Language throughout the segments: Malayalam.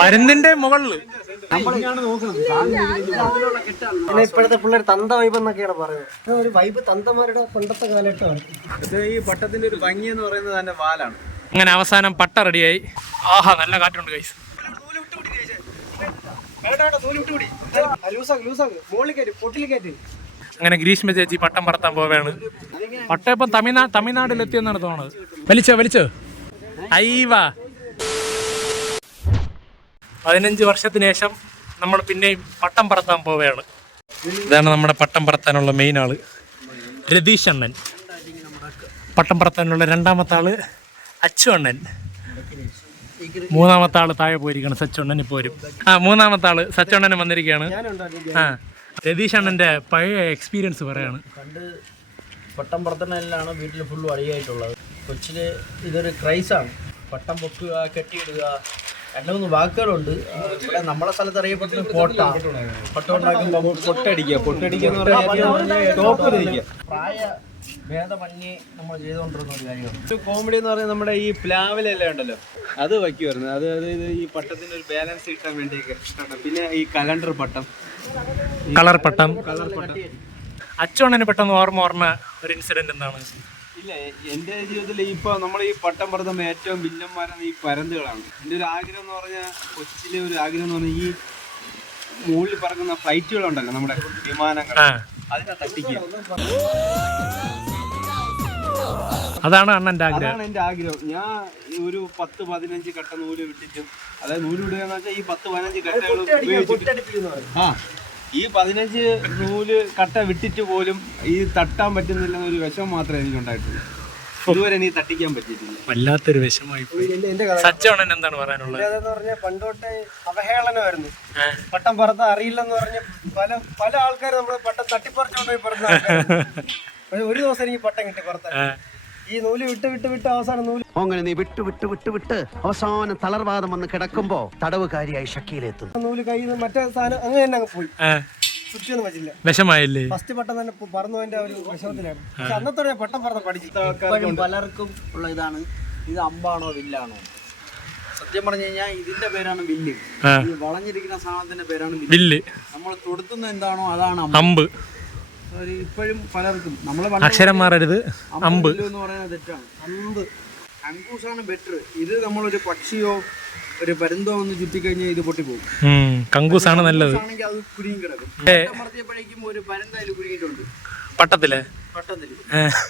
പരുന്തിന്റെ മുകളില് ഇപ്പോഴത്തെ പിള്ളേർ തന്ത വൈബ് എന്നൊക്കെയാണ് പറയുന്നത്. ഒരു വൈബ് തന്തമാരുടെ പണ്ടത്തെ കാലഘട്ടമാണ്. ഇത് ഈ പട്ടത്തിന്റെ ഒരു ഭംഗി എന്ന് പറയുന്നത് തന്നെ വാലാണ്. അങ്ങനെ അവസാനം പട്ട റെഡിയായി. ആഹാ, നല്ല കാറ്റുണ്ട് ഗൈസ്. അങ്ങനെ ഗ്രീഷ്മ ചേച്ചി പട്ടം പറത്താൻ പോവുകയാണ്. പട്ട ഇപ്പം തമിഴ്നാട്ടിലെത്തിയെന്നാണ് തോന്നുന്നത്. വലിച്ചോ അയ്യവാ. 15 വർഷത്തിന് ശേഷം നമ്മൾ പിന്നെയും പട്ടം പറത്താൻ പോവുകയാണ്. ഇതാണ് നമ്മുടെ പട്ടം പറത്താനുള്ള മെയിൻ ആള്, രതീഷ് അണ്ണൻ. പട്ടം പറത്താനുള്ള രണ്ടാമത്തെ ആള് അച്ചു അണ്ണൻ. മൂന്നാമത്തെ ആള് താഴെ പോയിരിക്കണം, സച്ചണ്ണൻ ഇപ്പോൾ വരും. മൂന്നാമത്തെ ആള് സച്ചണ്ണനും വന്നിരിക്കുകയാണ്. രതീഷ് അണ്ണന്റെ പഴയ എക്സ്പീരിയൻസ് പറയാണ്. പണ്ട് പട്ടം പറത്തലിലാണ് വീട്ടിൽ ഫുള്ളും അടിയായിട്ടുള്ളത്. കൊച്ചില് ഇതൊരു ക്രൈസാണ്. പട്ടം പൊക്കുക, കെട്ടിയിടുക, 2-3 വാക്കുകളുണ്ട്. ഇവിടെ നമ്മളെ സ്ഥലത്ത് അറിയപ്പെട്ട കോട്ട. പട്ടം ഉണ്ടാക്കുമ്പോൾ പൊട്ടടിക്കുക എന്ന് പറഞ്ഞാൽ പ്രായ ഭേദമന്യേ നമ്മൾ ചെയ്തുകൊണ്ടിരുന്ന ഒരു കാര്യമാണ്. കോമഡി എന്ന് പറഞ്ഞാൽ നമ്മുടെ ഈ പ്ലാവിലെല്ലാം ഉണ്ടല്ലോ, അത് വയ്ക്കുമായിരുന്നു. അതായത് ഈ പട്ടത്തിന് ഒരു ബാലൻസ് കിട്ടാൻ വേണ്ടിയൊക്കെ. പിന്നെ ഈ കലണ്ടർ പട്ടം, കളർ പട്ടം. അച്ചോണ്ണന് പെട്ടെന്ന് ഓർമ്മ ഒരു ഇൻസിഡന്റ് എന്താണ്? ഇല്ല, എൻ്റെ ജീവിതത്തിൽ ഇപ്പോൾ നമ്മൾ ഈ പട്ടം പറത്തുമ്പോൾ ഏറ്റവും വില്ലന്മാരാണ് ഈ പരന്തുകളാണ്. എൻ്റെ ഒരു ആഗ്രഹം എന്ന് പറഞ്ഞാൽ, കൊച്ചിയിലെ ഒരു ആഗ്രഹം എന്ന് പറഞ്ഞാൽ ഈ മുകളിൽ പറക്കുന്ന ഫ്ലൈറ്റുകളുണ്ടല്ലോ, നമ്മുടെ വിമാനങ്ങൾ, അതിനെ തട്ടിക്കുക. അതാണ് അണ്ണൻ്റെ ആഗ്രഹം. അതാണ് എൻ്റെ ആഗ്രഹം. ഞാൻ ഒരു 10-15 കട്ട നൂല് വിട്ടിട്ടും, അതായത് നൂല് വിടുക എന്ന് വെച്ചാൽ ഈ 10-15 കട്ടകൾ ഈ 15 നൂല് കട്ട വിട്ടിട്ട് പോലും ഈ തട്ടാൻ പറ്റുന്നില്ല എന്നൊരു വിഷമം മാത്രമേ എനിക്കുണ്ടായിട്ടുള്ളൂ. ഇതുവരെ എനിക്ക് തട്ടിക്കാൻ പറ്റിയിട്ടില്ല. വല്ലാത്തൊരു വിഷമായി പോയി. സച്ചോണൻ എന്താണ് പറയാനുള്ളത്? പണ്ടോട്ടെ അവഹേളനമായിരുന്നു. പട്ടം പറത്താൻ അറിയില്ലെന്ന് പറഞ്ഞ് പല ആൾക്കാരും നമ്മള് പട്ടം തട്ടിപ്പറിച്ചോണ്ടായി പറഞ്ഞ. ഒരു ദിവസം എനിക്ക് പട്ടം കിട്ടി പറത്താൻ. ഈ നൂല് വിട്ട് അവസാനം നൂല് അങ്ങനെ നീ വിട്ട് അവസാനം തളർവാദം വന്ന് കിടക്കുമ്പോ തടവുകാരിയായി ഷക്കീലെത്തും. നൂല് കയ്യിൽ നിന്ന് മറ്റേ സാധനം അങ്ങനെ തന്നെ അങ്ങ് പോയി. സുഖിയൊന്നും പറ്റില്ല. വിഷമായില്ലേ? ഫസ്റ്റ് പട്ടം തന്നെ പറന്നതിന്റെ ഒരു വിഷമത്തിലാണ്. പക്ഷെ അന്നത്തോടെ പട്ടം പറന്ന് പഠിച്ചു. പലർക്കും ഉള്ള ഇതാണ്, ഇത് അമ്പാണോ വില്ലാണോ? സത്യം പറഞ്ഞു കഴിഞ്ഞാൽ ഇതിന്റെ പേരാണ് വില്ല്. ഈ വളഞ്ഞിരിക്കുന്ന സാധനത്തിന്റെ പേരാണ് വില്ല്. നമ്മൾ തൊടുത്തുന്ന എന്താണോ അതാണ് അമ്പ്. ഇപ്പോഴും പലർക്കും നമ്മളെ അക്ഷരം മാറരുത്, അമ്പ് എന്ന് പറയുന്നത് തെറ്റാണ്. അമ്പ്, കങ്കൂസാണ് ബെറ്റർ. ഇത് നമ്മളൊരു പക്ഷിയോ ഒരു പരുന്തോ ഒന്ന് ചുറ്റിക്കഴിഞ്ഞാൽ ഇത് പൊട്ടിപ്പോകും. കങ്കൂസാണ് നല്ലത്. ആണെങ്കിൽ അത് കുരുങ്ങി കിടക്കും. മറത്തിയപ്പോഴേക്കും ഒരു പരുന്തായാലും കുരുങ്ങിയിട്ടുണ്ട്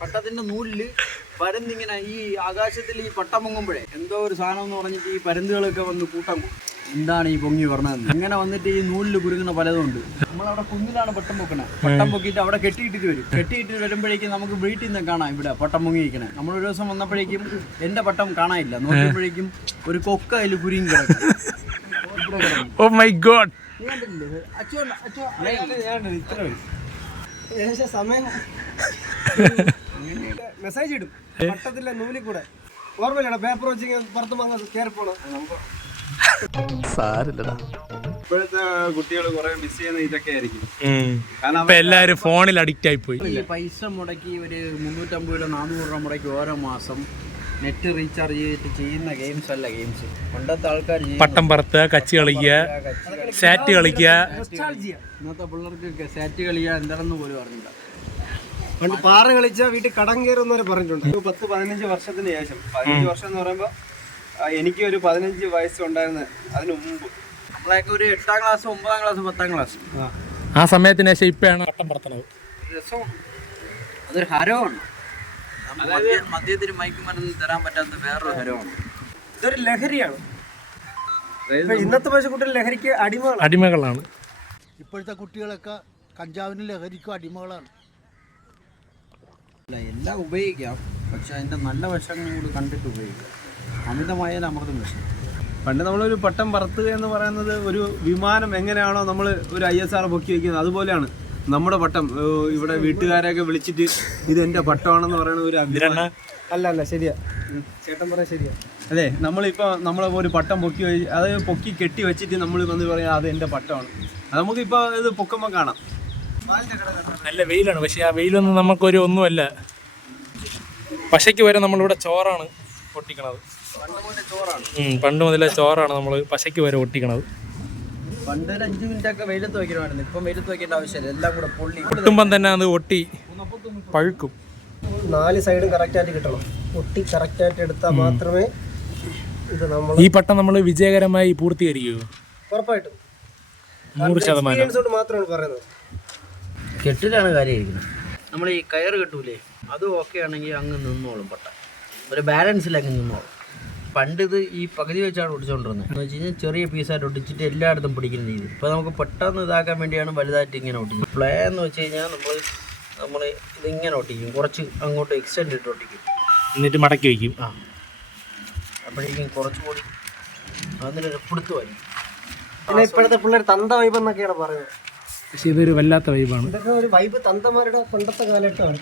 പട്ടത്തിന്റെ നൂലില് പരുന്തിങ്ങനെ ഈ ആകാശത്തിൽ ഈ പട്ടം പൊങ്ങുമ്പോഴേ എന്തോ ഒരു സാധനം എന്ന് പറഞ്ഞിട്ട് ഈ പരുന്തുകളൊക്കെ വന്ന് കൂട്ടം പോകും. എന്താണ് ഈ പൊങ്ങി പറഞ്ഞത്? അങ്ങനെ വന്നിട്ട് ഈ നൂലിൽ കുരുങ്ങുന്ന പലതും ഉണ്ട്. നമ്മളവിടെ കുന്നിലാണ് പട്ടം പൊക്കണേ. പട്ടം പൊക്കിയിട്ട് അവിടെ കെട്ടിയിട്ടിട്ട് വരും. കെട്ടിയിട്ട് വരുമ്പോഴേക്കും നമുക്ക് വീട്ടിൽ നിന്ന് കാണാം ഇവിടെ പട്ടം പൊങ്ങിയിരിക്കണേ. നമ്മളൊരു ദിവസം വന്നപ്പോഴേക്കും എൻ്റെ പട്ടം കാണാനില്ല. നോക്കിയപ്പോഴേക്കും ഒരു കൊക്ക അതിൽ കുരുങ്ങി കിടക്കും. Oh my god. സമയം മെസ്സേജ് ഇടും പട്ടത്തിലെ നൂലിൽ കൂടെ. ഓർമ്മയില്ല പേപ്പർ വെച്ച് പുറത്ത് കയറി പോണോ? ഇപ്പോഴത്തെ കുട്ടികൾ കുറെ മിസ് ചെയ്യുന്ന ഇതൊക്കെ ആയിരിക്കും. കാരണം എല്ലാരും ഫോണിൽ അഡിക്റ്റ് ആയി പോയി. ഈ പൈസ മുടക്കി ഒരു 350-400 രൂപ മുടക്കി ഓരോ മാസം നെറ്റ് റീചാർജ് ചെയ്തിട്ട് ചെയ്യുന്ന ഗെയിംസ് അല്ല ഗെയിംസ്. പണ്ടത്തെ ആൾക്കാർ പട്ടം പറത്തുക, കച്ചി കളിക്കുക, സാറ്റ് കളിക്കുക. ഇന്നത്തെ പിള്ളേർക്ക് സാറ്റ് കളിക്കുക എന്താണെന്ന് പോലും അറിഞ്ഞില്ല. പണ്ട് പാറ കളിച്ചാൽ വീട്ടിൽ കടം കയറുന്നവരെ പറഞ്ഞിട്ടുണ്ട്. 10-15 വർഷത്തിന് ശേഷം, 15 വർഷം എന്ന് പറയുമ്പോൾ എനിക്ക് ഒരു 15 വയസ്സുണ്ടായിരുന്നു. അതിന് മുമ്പ് നമ്മളൊക്കെ ഒരു 8ാം ക്ലാസ്, 9ാം ക്ലാസ്, 10ാം ക്ലാസ് ആ സമയത്തിന് ശേഷം ഇപ്പോഴാണ് പട്ടം പറത്തണത്. രസമാണ്, അതൊരു ഹരമാണ്. മദ്യത്തിന് മയക്കുമരുന്ന് തരാൻ പറ്റാത്ത വേറൊരു ഹരമാണ്. ഇതൊരു ലഹരിയാണ്. ഇന്നത്തെ പക്ഷേ കുട്ടികൾ ലഹരിക്ക് അടിമകളാണ്. ഇപ്പോഴത്തെ കുട്ടികളൊക്കെ കഞ്ചാവിനും ലഹരിക്കും അടിമകളാണ്. എല്ലാം ഉപയോഗിക്കാം, പക്ഷെ അതിൻ്റെ നല്ല വശങ്ങളും കൂടി കണ്ടിട്ട് ഉപയോഗിക്കാം. അമിതമായാലും അമൃതം വിഷം. പണ്ട് നമ്മളൊരു പട്ടം പറത്തുക എന്ന് പറയുന്നത് ഒരു വിമാനം എങ്ങനെയാണോ നമ്മൾ ഒരു ISR പൊക്കി വയ്ക്കുന്നത്, അതുപോലെയാണ് നമ്മുടെ പട്ടം. ഇവിടെ വീട്ടുകാരെയൊക്കെ വിളിച്ചിട്ട് ഇത് എൻ്റെ പട്ടമാണെന്ന് പറയുന്ന ഒരു അല്ല ശരിയാ, ചേട്ടൻ പറയാൻ ശരിയാ. അതെ, നമ്മളെ ഒരു പട്ടം പൊക്കി കെട്ടി വെച്ചിട്ട് നമ്മൾ വന്ന് പറയാം അത് എൻ്റെ പട്ടമാണ്. അത് നമുക്കിപ്പോൾ ഇത് പൊക്കുമ്പോൾ കാണാം. നല്ല വെയിലാണ്, പക്ഷെ ആ വെയിലൊന്നും നമുക്കൊരു ഒന്നുമല്ല. പശയ്ക്ക് വരെ നമ്മളിവിടെ ചോറാണ് ഒട്ടിക്കണത്. പണ്ട് മുതലേ ചോറാണ് നമ്മൾ പശയ്ക്ക് വരെ ഒട്ടിക്കണത്. പണ്ട് ഒരു 5 മിനിറ്റ് ഒക്കെ വെയിലത്ത് വയ്ക്കണമായിരുന്നു. ഇപ്പം വെയിലത്ത് വയ്ക്കേണ്ട ആവശ്യമില്ല, എല്ലാം കൂടെ പൊള്ളി ഒട്ടുമ്പം തന്നെ അത് ഒട്ടി പഴുക്കും. 4 സൈഡും കറക്റ്റായിട്ട് കിട്ടണം. ഒട്ടി കറക്റ്റായിട്ട് എടുത്താൽ മാത്രമേ ഇത് നമ്മൾ ഈ പട്ടം നമ്മൾ വിജയകരമായി പൂർത്തീകരിക്കുമോ? ഉറപ്പായിട്ടും 100% മാത്രമാണ് പറയുന്നത്. കെട്ടിലാണ് കാര്യമായിരിക്കുന്നത്. നമ്മൾ ഈ കയറ് കെട്ടൂലേ, അതും ഓക്കെ ആണെങ്കിൽ അങ്ങ് നിന്നോളും പട്ട, ഒരു ബാലൻസിലങ്ങ് നിന്നോളും. പണ്ട് ഇത് ഈ പകുതി വെച്ചാണ് ഒട്ടിച്ചുകൊണ്ടിരുന്നത്. എന്ന് വെച്ച് കഴിഞ്ഞാൽ ചെറിയ പീസായിട്ട് ഒട്ടിച്ചിട്ട് എല്ലായിടത്തും പിടിക്കുന്ന രീതി. ഇപ്പോൾ നമുക്ക് പെട്ടെന്ന് ഇതാക്കാൻ വേണ്ടിയാണ് വലുതായിട്ട് ഇങ്ങനെ ഒട്ടിക്കും. പ്ലേ എന്ന് വെച്ച് കഴിഞ്ഞാൽ നമ്മൾ ഇതിങ്ങനെ ഒട്ടിക്കും, കുറച്ച് അങ്ങോട്ട് എക്സ്റ്റെൻഡ് ഇട്ട് ഒട്ടിക്കും, എന്നിട്ട് മടക്കി വയ്ക്കും. അപ്പോഴേക്കും കുറച്ചുകൂടി അതിനൊരു പിടുത്ത് വരും. പിന്നെ ഇപ്പോഴത്തെ പിള്ളേർ തന്ത വൈബ് എന്നൊക്കെയാണ് പറയുന്നത്. പക്ഷെ ഇതൊരു വല്ലാത്ത വൈബാണ്. ഇതൊക്കെ ഒരു വൈബ് തന്തമാരുടെ പണ്ടത്തെ കാലഘട്ടമാണ്.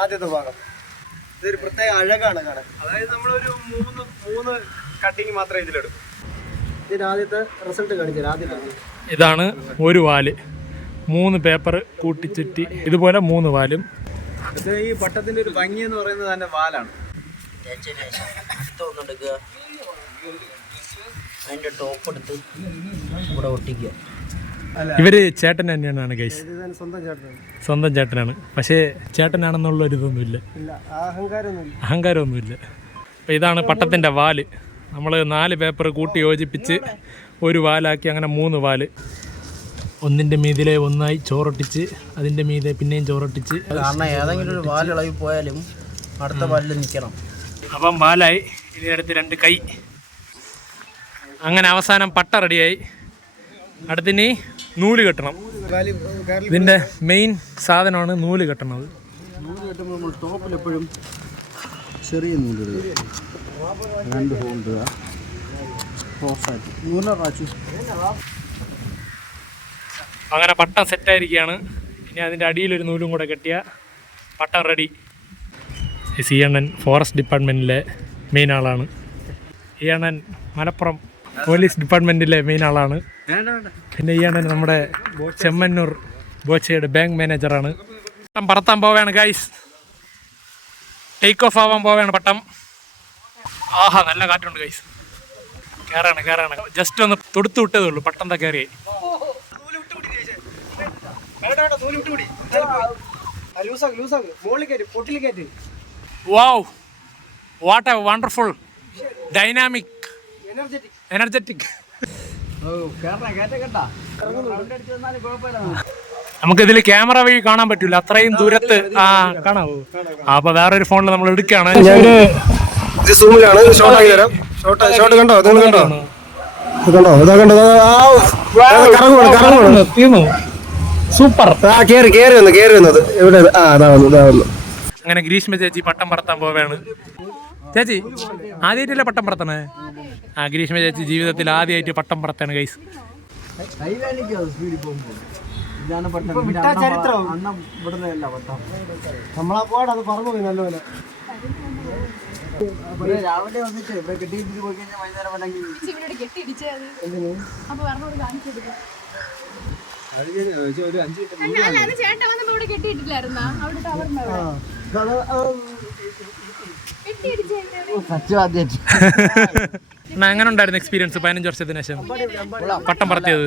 ആദ്യത്തെ ഭാഗം ഇതൊരു പ്രത്യേക അഴകാണ് കാണാൻ. അതായത് നമ്മളൊരു മൂന്ന് കട്ടിങ് മാത്രമേ ഇതിലെടുക്കും. ഇതിന് ആദ്യത്തെ റിസൾട്ട് കാണിച്ചാൽ ആദ്യത്തെ ഇതാണ് ഒരു വാല്, 3 പേപ്പർ കൂട്ടിച്ചുറ്റി ഇതുപോലെ 3 വാലും. ഇത് ഈ പട്ടത്തിന്റെ ഒരു ഭംഗി എന്ന് പറയുന്നത് തന്നെ വാലാണ്. അടുത്തൊന്നെടുക്കുക, അതിൻ്റെ ടോപ്പ് എടുത്ത് ഇവിടെ ഒട്ടിക്കുക. ഇവര് ചേട്ടൻ തന്നെയാണ് ഗൈസ്, സ്വന്തം ചേട്ടനാണ്. സ്വന്തം ചേട്ടനാണ്. പക്ഷേ ചേട്ടനാണെന്നുള്ള ഒരു ഇതൊന്നുമില്ല, ഇല്ല അഹങ്കാരമൊന്നുമില്ല. അഹങ്കാരമൊന്നുമില്ല. അപ്പോൾ ഇതാണ് പട്ടത്തിൻ്റെ വാല്. നമ്മൾ 4 പേപ്പർ കൂട്ടി യോജിപ്പിച്ച് ഒരു വാലാക്കി, അങ്ങനെ 3 വാല്. ഒന്നിൻ്റെ മീതിലെ ഒന്നായി ചോറൊട്ടിച്ച്, അതിൻ്റെ മീതെ പിന്നെയും ചോറൊട്ടിച്ച്. കാരണം ഏതെങ്കിലും ഒരു വാലിളകി പോയാലും അടുത്ത വാലിൽ നിൽക്കണം. അപ്പം വാലായി. ഇനി അടുത്ത് 2 കൈ. അങ്ങനെ അവസാനം പട്ട റെഡിയായി. അടുത്തിനി നൂല് കെട്ടണം. ഇതിൻ്റെ മെയിൻ സാധനമാണ് നൂല് കെട്ടണത്. നൂല് കെട്ടുമ്പോൾ നമ്മൾ ടോപ്പിൽ എപ്പോഴും ചെറിയ നൂലിടുക, 2 ഹോൾ ഇടുക, ക്രോസായിട്ട് നൂലറാച്ചു. അങ്ങനെ പട്ടം സെറ്റായിരിക്കുകയാണ്. ഇനി അതിൻ്റെ അടിയിലൊരു നൂലും കൂടെ കെട്ടിയ പട്ടം റെഡി. ഈ അണ്ണൻ ഫോറസ്റ്റ് ഡിപ്പാർട്ട്മെൻറ്റിലെ മെയിൻ ആളാണ്. ഈ അണ്ണൻ മലപ്പുറം പോലീസ് ഡിപ്പാർട്ട്മെൻറ്റിലെ മെയിൻ ആളാണ്. പിന്നെ ഈ അണ്ണൻ നമ്മുടെ ചെമ്മന്നൂർ ബോച്ചയുടെ ബാങ്ക് മാനേജറാണ്. പട്ടം പറത്താൻ പോവുകയാണ് ഗൈസ്. ടേക്ക് ഓഫ് ആവാൻ പോവുകയാണ് പട്ടം. ആഹാ, നല്ല കാറ്റുണ്ട് ഗൈസ്. കയറാണ്. ജസ്റ്റ് ഒന്ന് തൊടുത്തു വിട്ടതേ ഉള്ളൂ, പട്ടം എന്താ കയറി. Wow, what a wonderful dynamic energetic. നമുക്കിതിൽ ക്യാമറ വഴി കാണാൻ പറ്റൂല, അത്രയും ദൂരത്ത്. കാണാവോ? അപ്പൊ വേറൊരു ഫോണിൽ നമ്മൾ എടുക്കുകയാണ്. ഷോട്ട് കണ്ടോ? നിങ്ങൾ കണ്ടോ? ഇതാ കണ്ടോ? തീർന്നു. സൂപ്പർ. കേറി വന്നത് എവിടെ? അതാ വന്നു. അങ്ങനെ ഗ്രീഷ്മ ചേച്ചി പട്ടം പറത്താൻ പോവുകയാണ്. ചേച്ചി ആദ്യമായിട്ടല്ലേ പട്ടം പറത്തണേ? ഗ്രീഷ്മ ചേച്ചി ജീവിതത്തിൽ ആദ്യമായിട്ട് പട്ടം പറത്താണ് ഗൈസ്. നമ്മളാ അത് പറഞ്ഞു പോയി നല്ലപോലെ. രാവിലെ വന്നിട്ട് ഇവിടെ കെട്ടിയിട്ട് പോയി കഴിഞ്ഞാൽ വൈകുന്നേരം വേണമെങ്കിൽ എങ്ങനെ ഉണ്ടായിരുന്നു എക്സ്പീരിയൻസ് 15 വർഷത്തിന് ശേഷം പട്ടം പറത്തിയത്?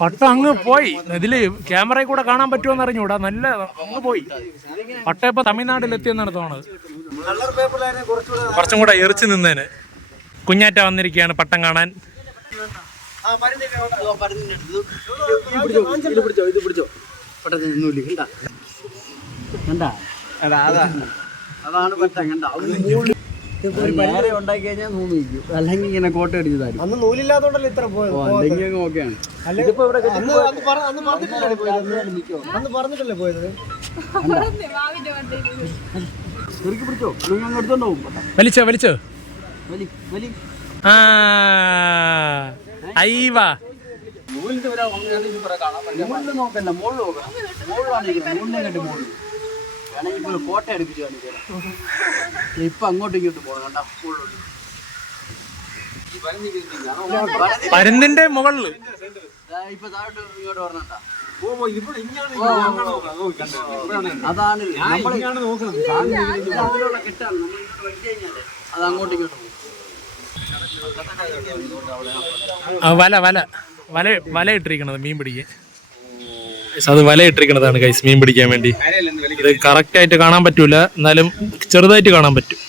പട്ടം അങ്ങ് പോയി. ഇതില് ക്യാമറയിൽ കൂടെ കാണാൻ പറ്റുമോന്ന് അറിഞ്ഞൂടാ, നല്ല അങ്ങ് പോയി. പട്ടം ഇപ്പൊ തമിഴ്നാട്ടിലെത്തിയെന്നാണ് തോന്നുന്നത്. കുറച്ചും കൂടെ എറിച്ചു നിന്നേന്. കുഞ്ഞാറ്റ വന്നിരിക്കുകയാണ് പട്ടം കാണാൻ. അതാണ് പട്ടം. കണ്ട ഉണ്ടാക്കി കഴിഞ്ഞാൽ നൂല് വയ്ക്കും, അല്ലെങ്കിൽ ഇങ്ങനെ കോട്ട അടിച്ച് തരും. അന്ന് നൂലില്ലാത്തോണ്ടല്ലോ ഇത്ര പോയത്. അല്ലെങ്കിൽ ഓക്കെയാണ്. അന്ന് പറഞ്ഞിട്ടല്ലേ പോയത്. പിടിച്ചോ, അല്ലെങ്കിൽ അങ്ങ് എടുത്തോണ്ട് പോകും. വലിച്ചോ വലി വലി നൂലിന്റെ മുകളിൽ നോക്കണ്ട, മുകളിൽ നോക്കണം. മുകളിലാണ് നൂലിനെ കണ്ടി മുകളിൽ വേണമെങ്കിൽ ഇപ്പോൾ കോട്ട അടുപ്പിച്ച് കാണിക്കാം. ഇപ്പൊ അങ്ങോട്ടും ഇങ്ങോട്ടും പോകണം. കണ്ട മുകളിലോട്ട് പരുന്തിന്റെ മുകളില് ഇപ്പൊ താഴോട്ട് ഇങ്ങോട്ട് പറഞ്ഞാ അതാണ് അതിലുള്ള കെട്ടാണ് നമ്മൾ വലിച്ചു കഴിഞ്ഞാലേ അത് അങ്ങോട്ടും ഇങ്ങോട്ടും പോകും. വല ഇട്ടിരിക്കണത് മീൻ പിടിക്കാൻ. അത് വല ഇട്ടിരിക്കണതാണ് ഗൈസ് മീൻ പിടിക്കാൻ വേണ്ടി. ഇത് കറക്റ്റ് ആയിട്ട് കാണാൻ പറ്റൂല, എന്നാലും ചെറുതായിട്ട് കാണാൻ പറ്റും.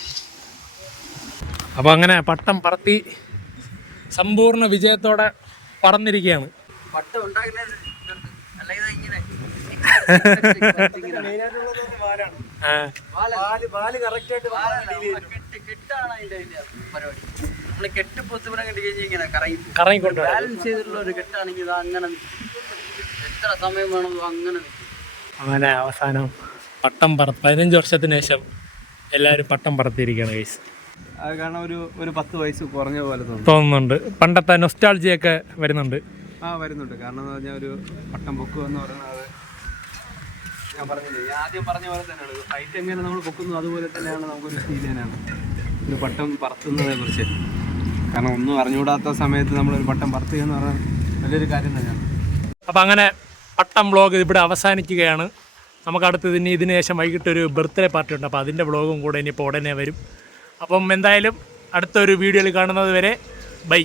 അപ്പൊ അങ്ങനെ പട്ടം പറത്തി സമ്പൂർണ്ണ വിജയത്തോടെ പറന്നിരിക്കുകയാണ്. പട്ടം ഉണ്ടാക്കുന്നത് അല്ലെങ്കിൽ ഇങ്ങനെ കെട്ടാണ് അതിന്റെ പരിപാടി. നമ്മള് കെട്ട് പൊത്തുപുരം കെട്ടി കഴിഞ്ഞാൽ ഇങ്ങനെ കറങ്ങിക്കൊണ്ട് ബാലൻസ് ചെയ്തിട്ടുള്ള ഒരു കെട്ടാണെങ്കിൽ ഇത് അങ്ങനെ എത്ര സമയം വേണമോ അങ്ങനെ അങ്ങനെ അവസാനം പട്ടം 15 വർഷത്തിന് ശേഷം എല്ലാവരും പട്ടം പറത്തിയിരിക്കുകയാണ് ഗൈസ്. അത് കാരണം ഒരു 10 വയസ്സ് കുറഞ്ഞ പോലെ തോന്നുന്നുണ്ട്. പണ്ടത്തെ നൊസ്റ്റാൾജിയൊക്കെ വരുന്നുണ്ട്. വരുന്നുണ്ട്. കാരണം എന്ന് പറഞ്ഞാൽ ഒരു പട്ടം പൊക്കുക എന്ന് പറയുന്നത് ഞാൻ പറഞ്ഞില്ലേ, ഞാൻ ആദ്യം പറഞ്ഞ പോലെ തന്നെയാണ് ഫൈറ്റ് എങ്ങനെ നമ്മൾ പൊക്കുന്നു അതുപോലെ തന്നെയാണ് നമുക്കൊരു ഫീൽ ചെയ്യാനാണ് ഒരു പട്ടം പറത്തുന്നതിനെ കുറിച്ച്. കാരണം ഒന്നും അറിഞ്ഞുകൂടാത്ത സമയത്ത് നമ്മളൊരു പട്ടം പറത്തുക എന്ന് പറഞ്ഞാൽ വലിയൊരു കാര്യം തന്നെയാണ്. അപ്പം അങ്ങനെ പട്ടം വ്ളോഗ് ഇവിടെ അവസാനിക്കുകയാണ്. നമുക്ക് അടുത്തത് ഇതിന് ശേഷം വൈകിട്ട് ഒരു ബർത്ത്ഡേ പാർട്ടി ഉണ്ട്. അപ്പോൾ അതിൻ്റെ വ്ളോഗും കൂടെ ഇനിയിപ്പോൾ ഉടനെ വരും. അപ്പം എന്തായാലും അടുത്തൊരു വീഡിയോയിൽ കാണുന്നത് വരെ ബൈ.